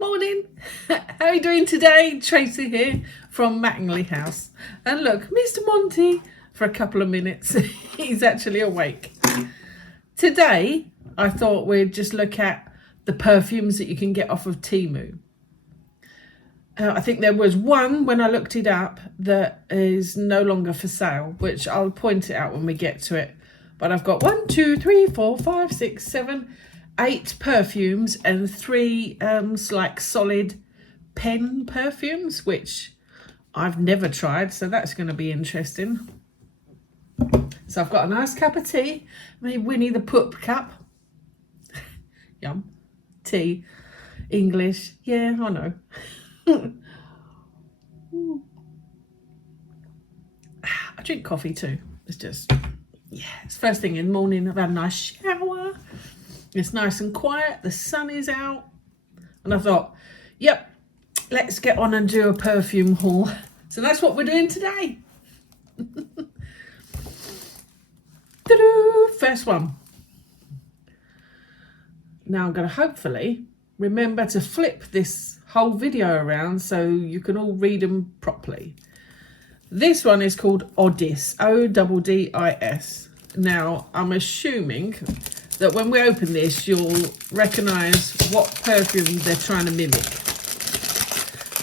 Morning. How are you doing today? Tracy here from Mattingley House. And look, Mr. Monty for a couple of minutes. He's actually awake. Today, I thought we'd just look at the perfumes that you can get off of Temu. I think there was one when I looked it up that is no longer for sale, which I'll point it out when we get to it. But I've got 1, 2, 3, 4, 5, 6, 7, 8 perfumes and 3 like solid pen perfumes, which I've never tried, so that's going to be interesting. So I've got a nice cup of tea, my Winnie the Pooh cup. Yum. Tea. English. Yeah, I know. I drink coffee too. It's just, yeah, it's first thing in the morning. I've had a nice shower. It's nice and quiet. The sun is out. And I thought, yep, let's get on and do a perfume haul. So that's what we're doing today. First one. Now I'm going to hopefully remember to flip this whole video around so you can all read them properly. This one is called Oddis, Oddis. Now I'm assuming that when we open this, you'll recognise what perfume they're trying to mimic.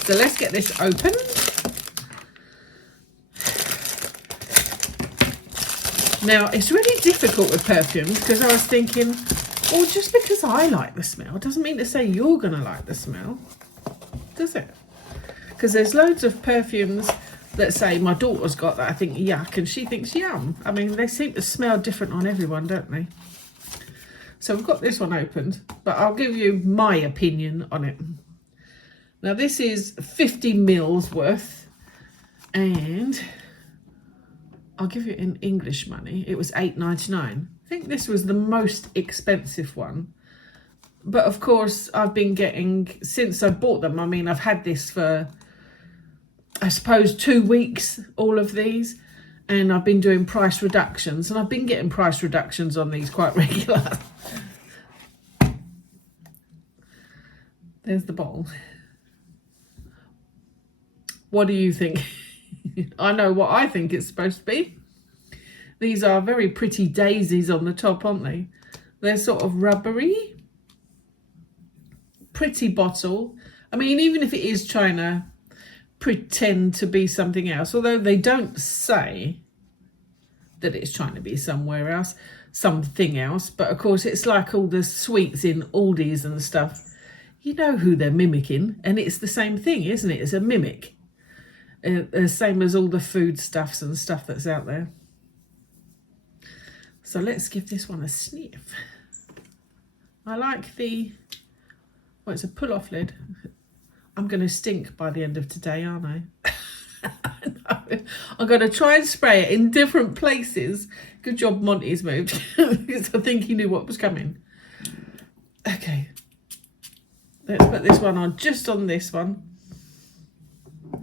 So let's get this open. Now, it's really difficult with perfumes because I was thinking, well, just because I like the smell doesn't mean to say you're going to like the smell, does it? Because there's loads of perfumes that say my daughter's got that I think yuck and she thinks yum. I mean, they seem to smell different on everyone, don't they? So we've got this one opened, but I'll give you my opinion on it. Now this is 50 mils worth, and I'll give you in English money. It was £8.99. I think this was the most expensive one. But of course, I've been getting, since I bought them, I mean, I've had this for, I suppose, 2 weeks, all of these. And I've been doing price reductions, and I've been getting price reductions on these quite regular. There's the bottle. What do you think? I know what I think it's supposed to be. These are very pretty daisies on the top, aren't they? They're sort of rubbery. Pretty bottle. I mean, even if it is trying to pretend to be something else, although they don't say that it's trying to be somewhere else, something else, but of course it's like all the sweets in Oddis and stuff. You know who they're mimicking, and it's the same thing, isn't it? It's a mimic. Same as all the food stuffs and stuff that's out there. So let's give this one a sniff. I like the, well, it's a pull-off lid. I'm going to stink by the end of today, aren't I? I'm going to try and spray it in different places. Good job Monty's moved, because I think he knew what was coming. Okay. Let's put this one on, just on this one.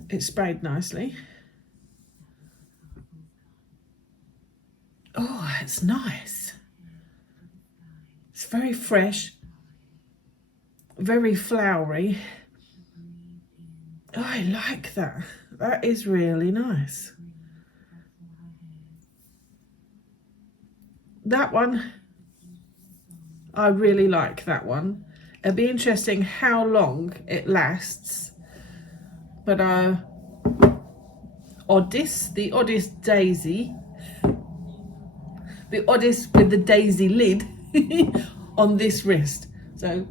It's sprayed nicely. Oh, it's nice. It's very fresh, very flowery. Oh, I like that. That is really nice. That one, I really like that one. It'll be interesting how long it lasts. But Oddis, the Oddis daisy, the Oddis with the daisy lid on this wrist. So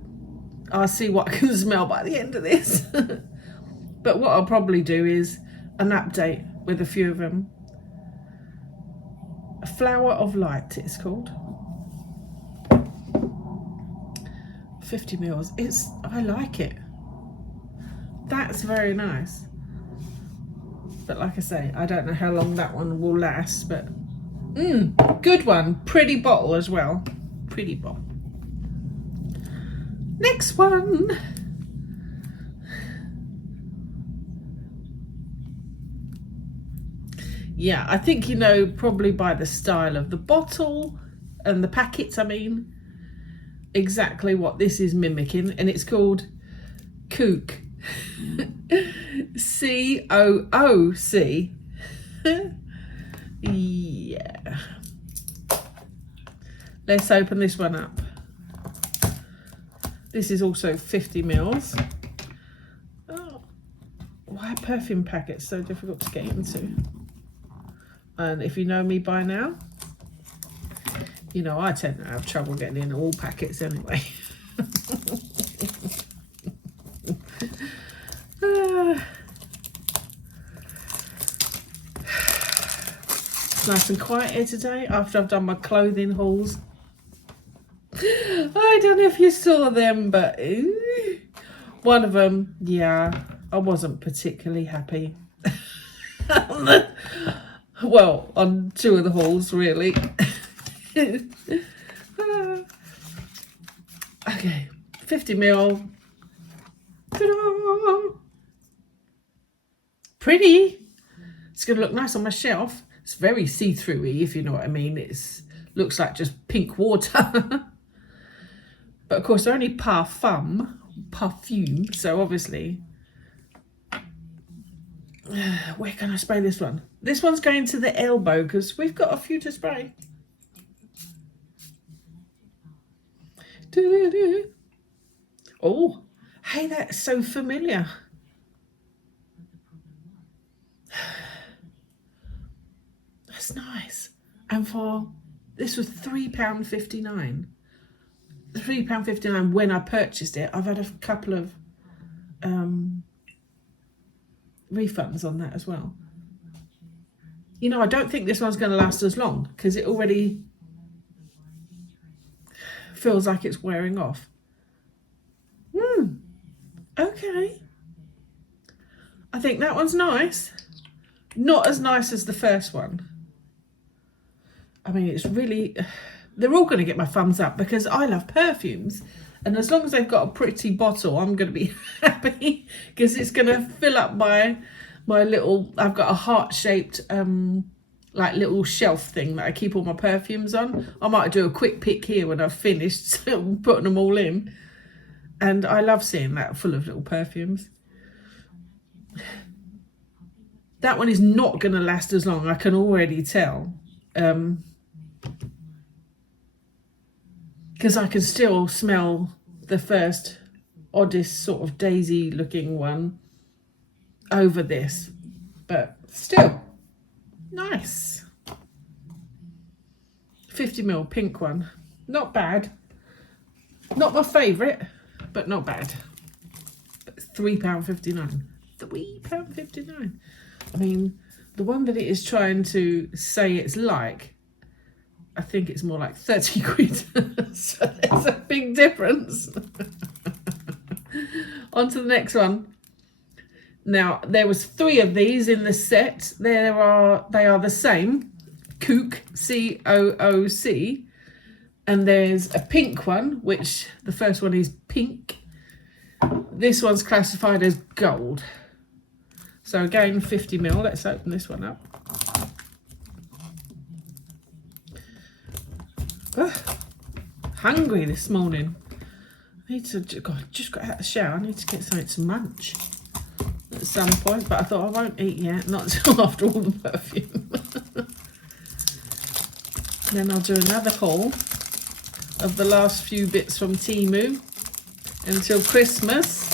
I'll see what I can smell by the end of this. But what I'll probably do is an update with a few of them. A Flower of Light, it's called. 50 mils. I like it. That's very nice. But like I say, I don't know how long that one will last, but good one. Pretty bottle as well. Pretty bottle. Next one. Yeah, I think you know probably by the style of the bottle and the packets, I mean, exactly what this is mimicking, and it's called CooC. COOC. Yeah. Let's open this one up. This is also 50 mils. Oh, why are perfume packets so difficult to get into? And if you know me by now, you know I tend to have trouble getting in all packets anyway. It's nice and quiet here today after I've done my clothing hauls. I don't know if you saw them, but one of them, yeah, I wasn't particularly happy. Well, on two of the hauls, really. Okay, 50 mil. Ta-da! Pretty. It's going to look nice on my shelf. It's very see-through-y, if you know what I mean. It looks like just pink water. But of course, they're only perfume, so obviously. Where can I spray this one? This one's going to the elbow because we've got a few to spray. Oh, hey, that's so familiar. That's nice. And this was £3.59. £3.59 when I purchased it. I've had a couple of refunds on that as well. You know, I don't think this one's going to last as long because it already feels like it's wearing off. Okay. I think that one's nice. Not as nice as the first one. I mean, it's really... They're all going to get my thumbs up because I love perfumes. And as long as they've got a pretty bottle, I'm going to be happy because it's going to fill up my little... I've got a heart-shaped like little shelf thing that I keep all my perfumes on. I might do a quick pick here when I've finished putting them all in. And I love seeing that full of little perfumes. That one is not going to last as long. I can already tell. Because I can still smell the first Oddis sort of daisy looking one over this. But still, nice. 50 ml pink one. Not bad. Not my favourite, but not bad. But £3.59. £3.59. I mean, the one that it is trying to say it's like, I think it's more like 30 quid. So there's a big difference. On to the next one. Now, there was 3 of these in the set. They are the same. CooC, C-O-O-C. And there's a pink one, which the first one is pink. This one's classified as gold. So again, 50 ml. Let's open this one up. Ugh, hungry this morning. I need to, God, just got out of the shower. I need to get something to munch at some point, but I thought I won't eat yet, not until after all the perfume. Then I'll do another haul of the last few bits from Temu until Christmas.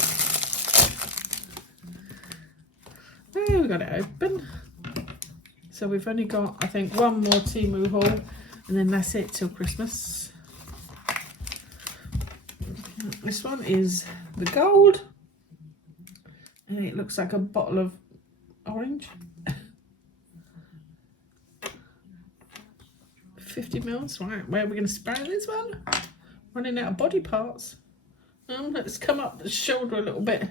Oh, we got it open. So we've only got, I think, one more Temu haul, and then that's it till Christmas. This one is the gold, and it looks like a bottle of orange. 50 mils, right? Where are we going to spray this one? Running out of body parts. Let's come up the shoulder a little bit.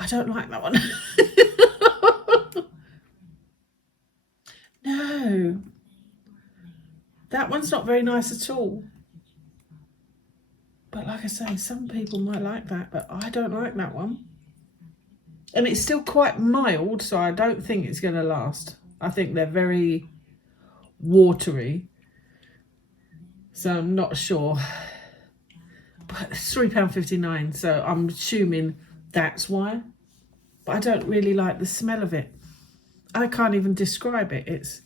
I don't like that one. No, that one's not very nice at all. But like I say, some people might like that, but I don't like that one. And it's still quite mild, so I don't think it's going to last. I think they're very watery. So I'm not sure. But it's £3.59, so I'm assuming that's why. But I don't really like the smell of it. I can't even describe it. It's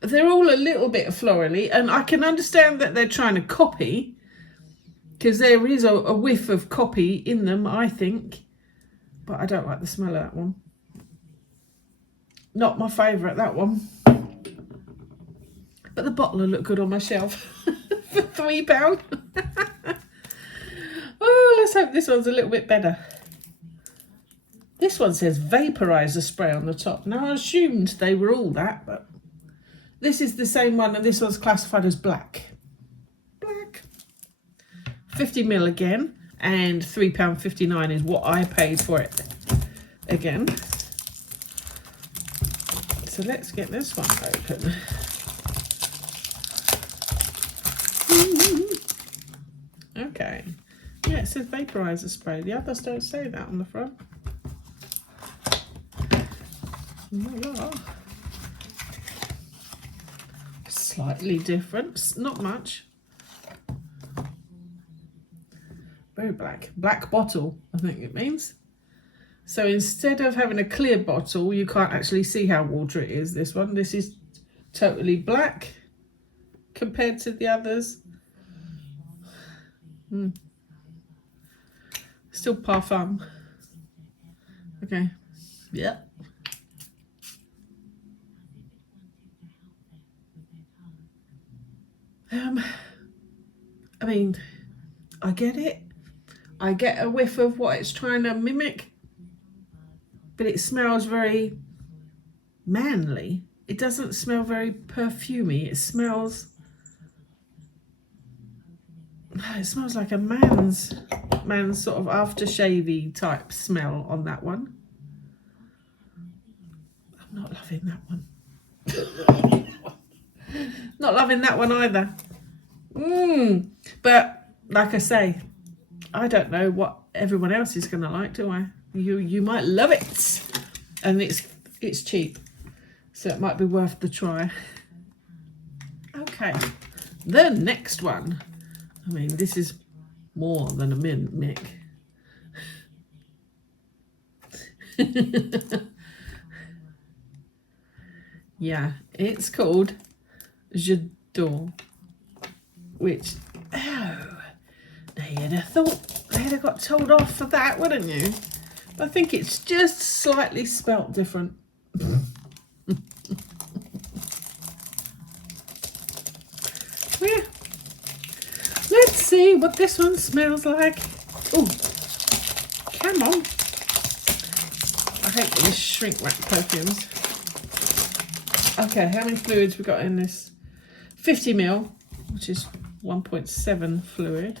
they're all a little bit florally, and I can understand that they're trying to copy, because there is a whiff of copy in them, I think. But I don't like the smell of that one. Not my favourite, that one. But the bottle will look good on my shelf for £3. Oh, let's hope this one's a little bit better. This one says vaporizer spray on the top. Now, I assumed they were all that, but this is the same one, and this one's classified as black. Black. 50ml again, and £3.59 is what I paid for it again. So let's get this one open. Okay. Yeah, it says vaporizer spray. The others don't say that on the front. Oh, slightly different, not much. Very black. Black bottle, I think it means. So instead of having a clear bottle, you can't actually see how water it is, this one. This is totally black compared to the others. Still Parfum. Okay. Yeah. I mean, I get it. I get a whiff of what it's trying to mimic, but it smells very manly. It doesn't smell very perfumey. It smells like a man's sort of aftershave-y type smell on that one. I'm not loving that one. Not loving that one either. But like I say, I don't know what everyone else is going to like, do I? You might love it, and it's cheap, so it might be worth the try. Okay, the next one. I mean, this is more than a mimic. Yeah, it's called J'adore, which, now you'd have thought they'd have got told off for that, wouldn't you? I think it's just slightly spelt different. Yeah. Let's see what this one smells like. Oh, come on. I hate these shrink wrap perfumes. Okay, how many fluids we got in this? 50ml, which is 1.7 fluid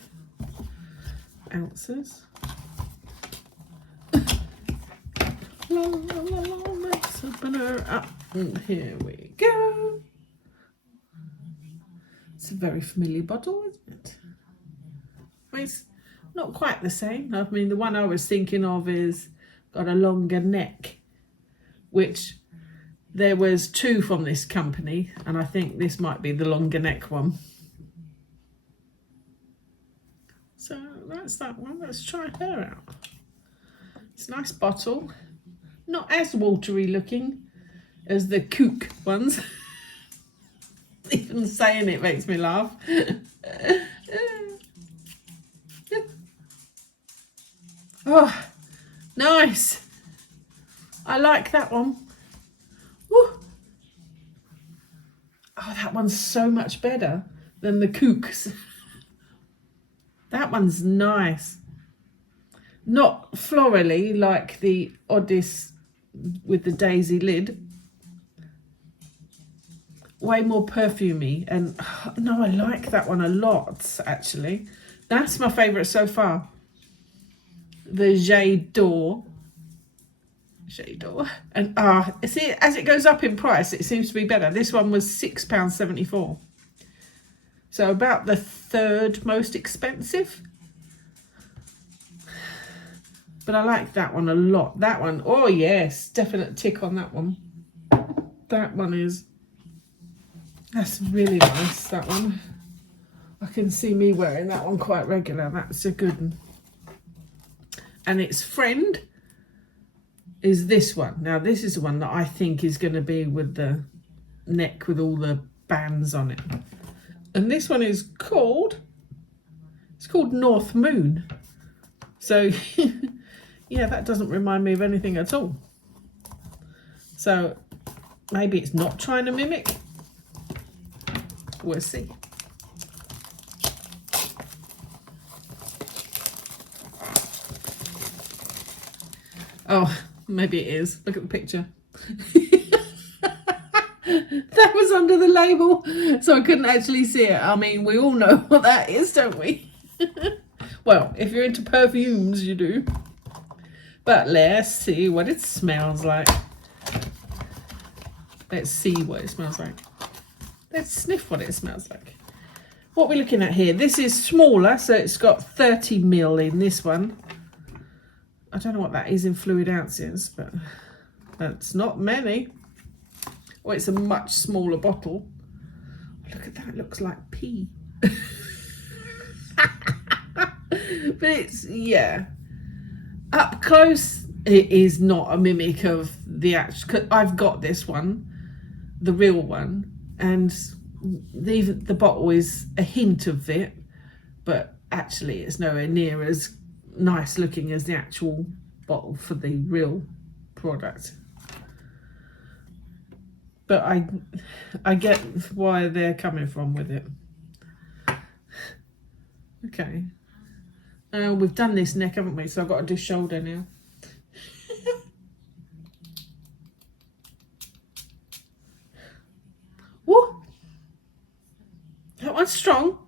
ounces. Let's open her up. And here we go. It's a very familiar bottle, isn't it? I mean, it's not quite the same. I mean, the one I was thinking of is got a longer neck, which there was 2 from this company, and I think this might be the longer neck one. So that's that one. Let's try her out. It's a nice bottle. Not as watery looking as the CooC ones. Even saying it makes me laugh. Oh, nice. I like that one. Woo. Oh, that one's so much better than the CooC's. That one's nice. Not florally like the Oddis with the daisy lid. Way more perfumey, and no, I like that one a lot, actually. That's my favourite so far. The J'adore. And see, as it goes up in price, it seems to be better. This one was £6.74. So about the 3rd most expensive. But I like that one a lot. That one, oh yes, definite tick on that one. That one is, that's really nice, that one. I can see me wearing that one quite regular. That's a good one. And its friend is this one. Now this is the one that I think is going to be with the neck with all the bands on it. And this one is called, it's called North Moon. So yeah, that doesn't remind me of anything at all. So maybe it's not trying to mimic. We'll see. Oh, maybe it is. Look at the picture. That was under the label, so I couldn't actually see it. I mean, we all know what that is, don't we? Well, if you're into perfumes, you do. But let's see what it smells like. Let's see what it smells like. Let's sniff what it smells like. What we're looking at here, this is smaller, so it's got 30 ml in this one. I don't know what that is in fluid ounces, but that's not many. Well, it's a much smaller bottle. Look at that, it looks like pee. But it's, yeah. Up close, it is not a mimic of the actual. I've got this one, the real one, and the bottle is a hint of it, but actually it's nowhere near as nice looking as the actual bottle for the real product. But I get why they're coming from with it. Okay. We've done this neck, haven't we? So I've got to do shoulder now. Woo! That one's strong.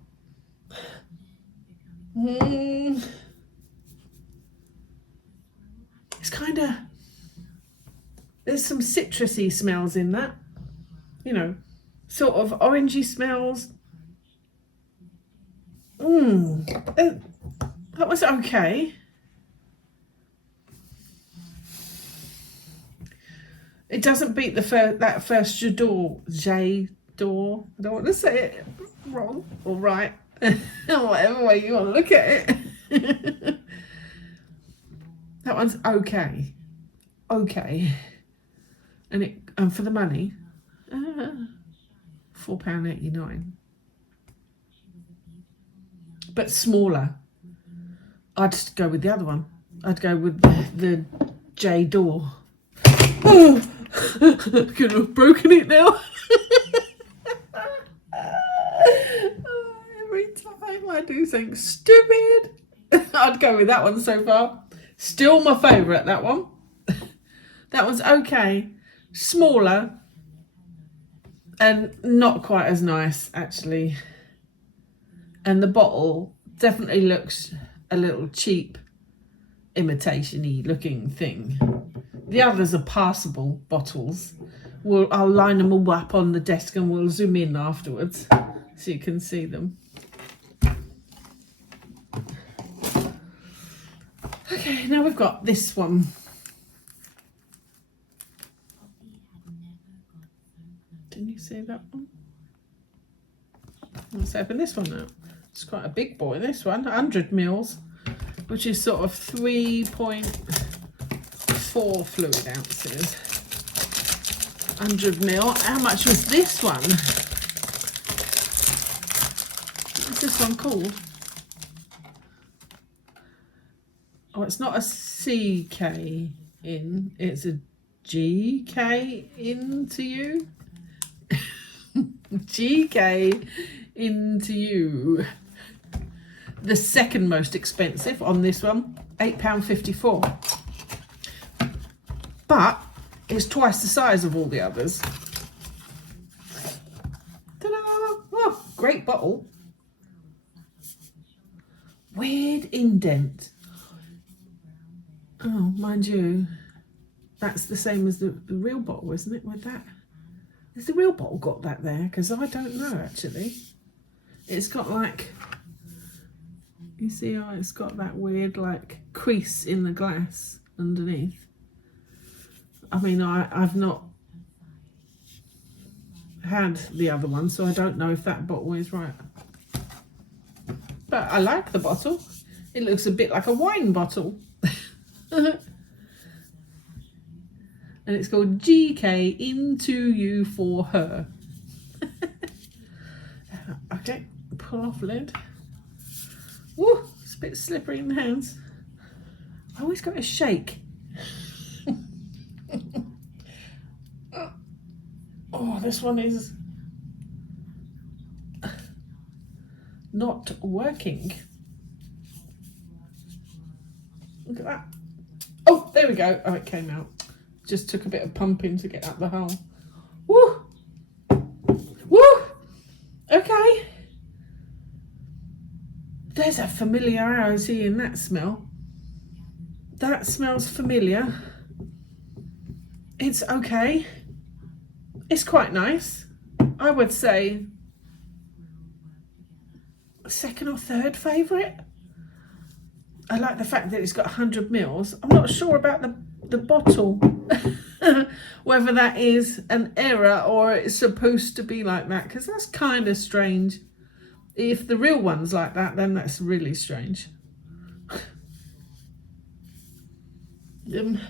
It's kind of, there's some citrusy smells in that. You know, sort of orangey smells. That was okay. It doesn't beat the that first J'adore. I don't want to say it wrong or right. Whatever way you want to look at it. That one's okay. Okay. And for the money, £4.89. But smaller. I'd go with the other one. I'd go with the J'adore. Oh, could have broken it now. Every time I do something stupid, I'd go with that one so far. Still my favourite, that one. That one's okay. Smaller and not quite as nice, actually. And the bottle definitely looks a little cheap, imitation-y looking thing. The others are passable bottles. I'll line them all up on the desk and we'll zoom in afterwards so you can see them. Okay, now we've got this one. Can you see that one? Let's open this one now. It's quite a big boy, this one, 100 mils, which is sort of 3.4 fluid ounces. 100 ml. How much was this one? What's this one called? Oh, it's not a CK in, it's a GK into you. GK into you. The second most expensive on this one, £8.54. But it's twice the size of all the others. Ta-da! Oh, great bottle. Weird indent. Oh, mind you, that's the same as the real bottle, isn't it, with that? Has the real bottle got that there? Because I don't know, actually. It's got like, You see how it's got that weird like crease in the glass underneath? I mean, I've not had the other one, so I don't know if that bottle is right. But I like the bottle. It looks a bit like a wine bottle. And it's called GK Into You For Her. Okay, pull off lid. Woo, it's a bit slippery in the hands. I always got to shake. Oh, this one is not working. Look at that. Oh, there we go. Oh, it came out. Just took a bit of pumping to get up the hole. Woo! Woo! Okay. There's a familiarity in that smell. That smells familiar. It's okay. It's quite nice. I would say second or third favourite. I like the fact that it's got 100 mils. I'm not sure about the bottle. Whether that is an error or it's supposed to be like that, because that's kind of strange. If the real one's like that, then that's really strange. It's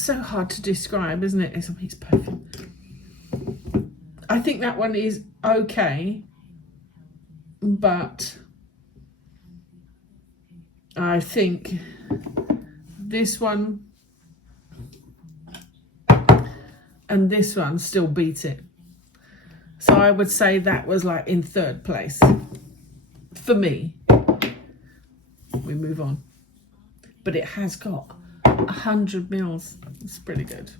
so hard to describe, isn't it? It's perfect. I think that one is okay, but I think this one and this one still beat it. So I would say that was like in third place for me. We move on. But it has got 100 mils. It's pretty good.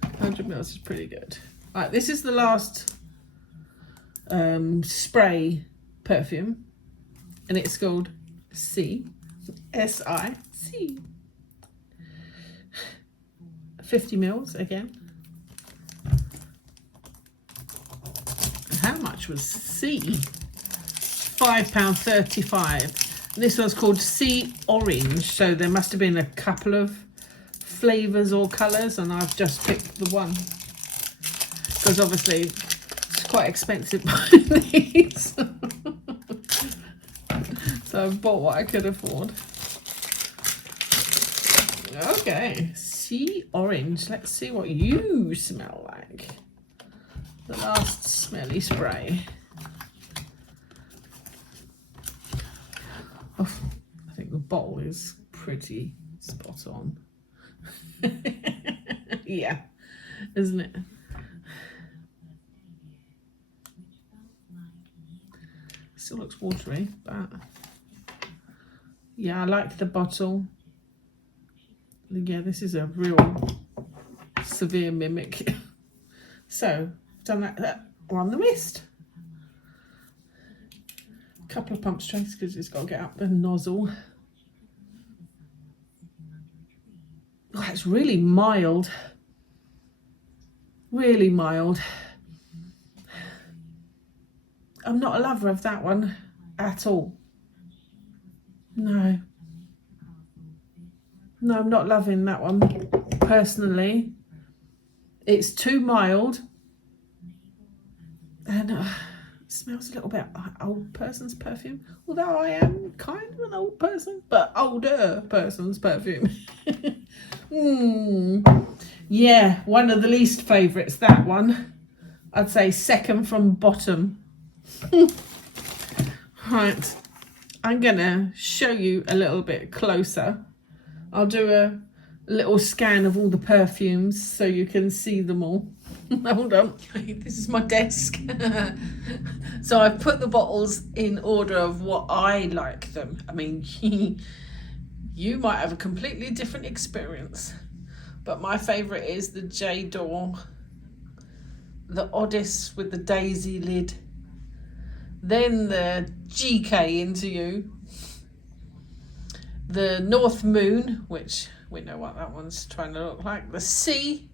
100 mils is pretty good. Right, this is the last spray perfume, and it's called C, S-I-C. 50 mils again. How much was C? £5.35. This one's called Sea Orange, so there must have been a couple of flavours or colours, and I've just picked the one. Because obviously it's quite expensive buying these. So I've bought what I could afford. Okay, Sea Orange. Let's see what you smell like. The last smelly spray. Oh, I think the bottle is pretty spot on. Yeah, isn't it? Still looks watery, but yeah, I like the bottle. Yeah, this is a real severe mimic. So, done that on the mist. Couple of pump strokes because it's got to get up the nozzle. Oh, it's really mild. Really mild. I'm not a lover of that one at all. No. No, I'm not loving that one personally. It's too mild. And smells a little bit like old person's perfume, although I am kind of an old person, but older person's perfume. Yeah, one of the least favourites, that one. I'd say second from bottom. Right, I'm gonna show you a little bit closer. I'll do a little scan of all the perfumes so you can see them all. Hold on, this is my desk. So I've put the bottles in order of what I like them. I mean, you might have a completely different experience, but my favourite is the J'adore, the Oddis with the daisy lid, then the GK Into You, the North Moon, which we know what that one's trying to look like, the Sea,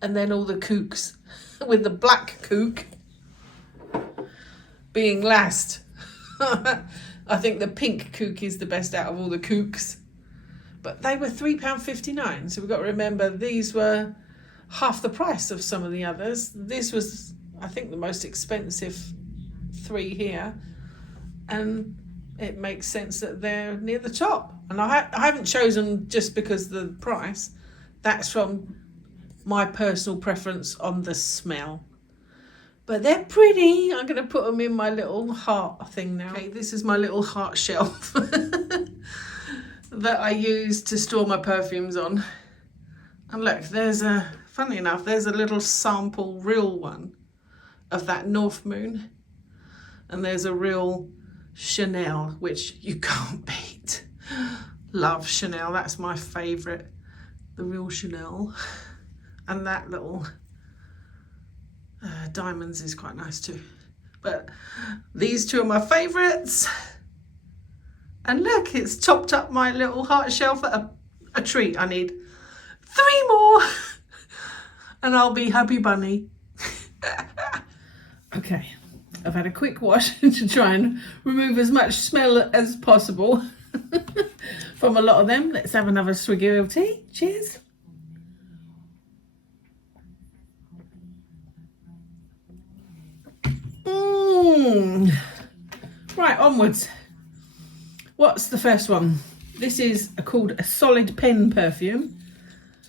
and then all the CooCs, with the black CooC being last. I think the pink CooC is the best out of all the CooCs. But they were £3.59, so we've got to remember these were half the price of some of the others. This was, I think, the most expensive 3 here, and it makes sense that they're near the top. And I haven't chosen just because of the price. That's from my personal preference on the smell. But they're pretty. I'm going to put them in my little heart thing now. Okay, this is my little heart shelf that I use to store my perfumes on. And look, there's funnily enough, there's a little sample real one of that North Moon. And there's a real Chanel, which you can't beat. Love Chanel, that's my favourite. The real Chanel. And that little diamonds is quite nice too. But these 2 are my favourites. And look, it's topped up my little heart shelf at a treat. I need 3 more and I'll be happy bunny. Okay, I've had a quick wash to try and remove as much smell as possible from a lot of them. Let's have another swiggy of tea. Cheers. Right, onwards. What's the first one? This is called a Solid Pen perfume,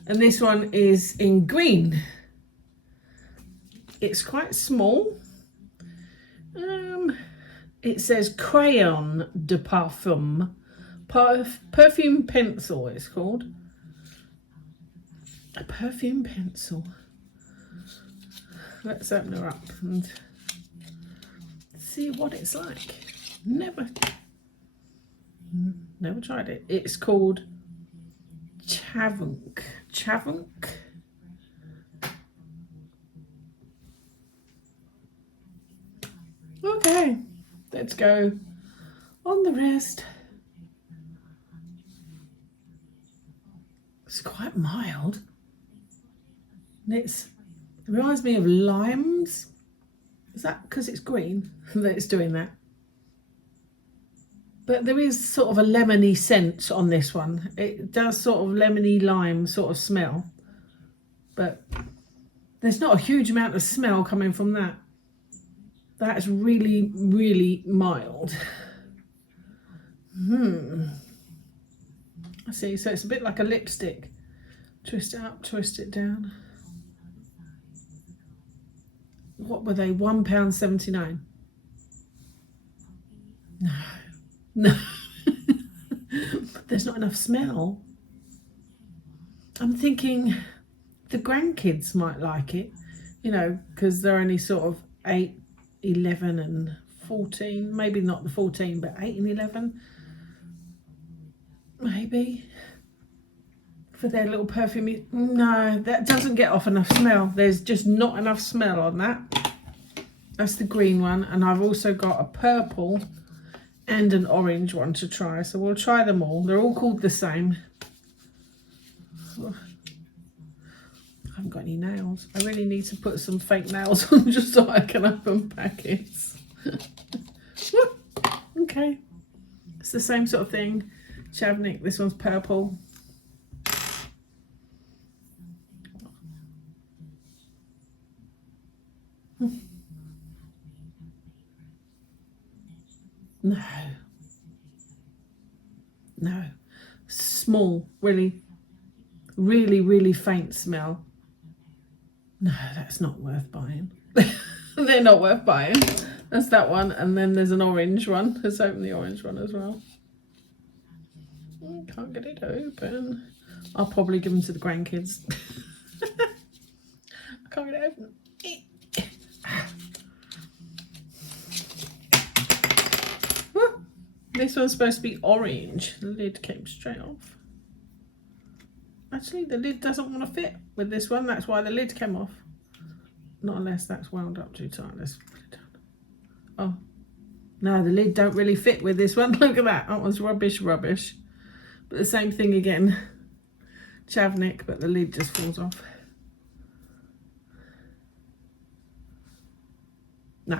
and this one is in green. It's quite small. It says Crayon de Parfum. Perfume pencil, it's called. A perfume pencil. Let's open her up and see what it's like. Never tried it. It's called Chavunk. Okay, let's go on the rest. It's quite mild. It reminds me of limes. Is that because it's green that it's doing that? But there is sort of a lemony scent on this one. It does sort of lemony lime sort of smell. But there's not a huge amount of smell coming from that. That's really, really mild. I see, so it's a bit like a lipstick. Twist it up, twist it down. What were they? £1.79. No. There's not enough smell. I'm thinking the grandkids might like it, you know, because they're only sort of 8, 11 and 14. Maybe not the 14, but 8 and 11. Maybe. For their little perfume. No, that doesn't get off enough smell. There's just not enough smell on that. That's the green one. And I've also got a purple and an orange one to try. So we'll try them all. They're all called the same. I haven't got any nails. I really need to put some fake nails on just so I can open packets. Okay. It's the same sort of thing. Chavnik, this one's purple. No, small, really faint smell. No, that's not worth buying. They're not worth buying. That's that one, and then there's an orange one. Let's open the orange one as well. Can't get it open. I'll probably give them to the grandkids. I can't get it open. This one's supposed to be orange. The lid came straight off. Actually, the lid doesn't want to fit with this one. That's why the lid came off. Not unless that's wound up too tight. Let's put it down. Oh. No, the lid don't really fit with this one. Look at that. That was rubbish. But the same thing again. Chavnik, but the lid just falls off. No.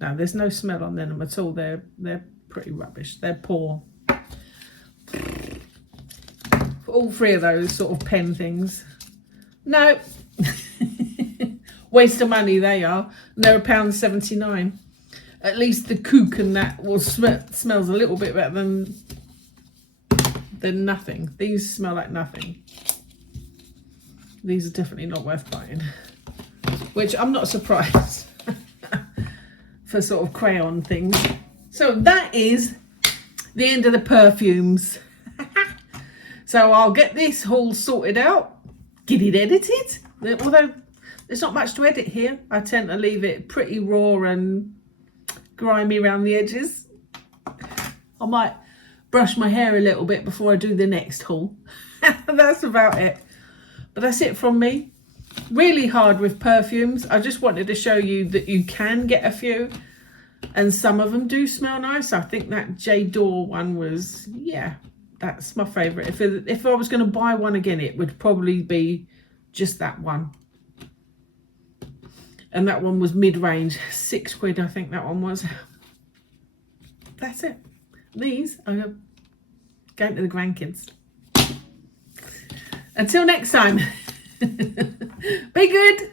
No, there's no smell on them at all. They're pretty rubbish. They're poor. All three of those sort of pen things. No. Waste of money they are. And they're £1.79. At least the CooC and that will smells a little bit better than nothing. These smell like nothing. These are definitely not worth buying. Which I'm not surprised for sort of crayon things. So that is the end of the perfumes. So I'll get this haul sorted out, get it edited. Although there's not much to edit here. I tend to leave it pretty raw and grimy around the edges. I might brush my hair a little bit before I do the next haul. That's about it. But that's it from me. Really hard with perfumes. I just wanted to show you that you can get a few. And some of them do smell nice. I think that J'adore one was, yeah, that's my favourite. If I was going to buy one again, it would probably be just that one. And that one was mid-range. £6, I think that one was. That's it. These are going to the grandkids. Until next time. Be good.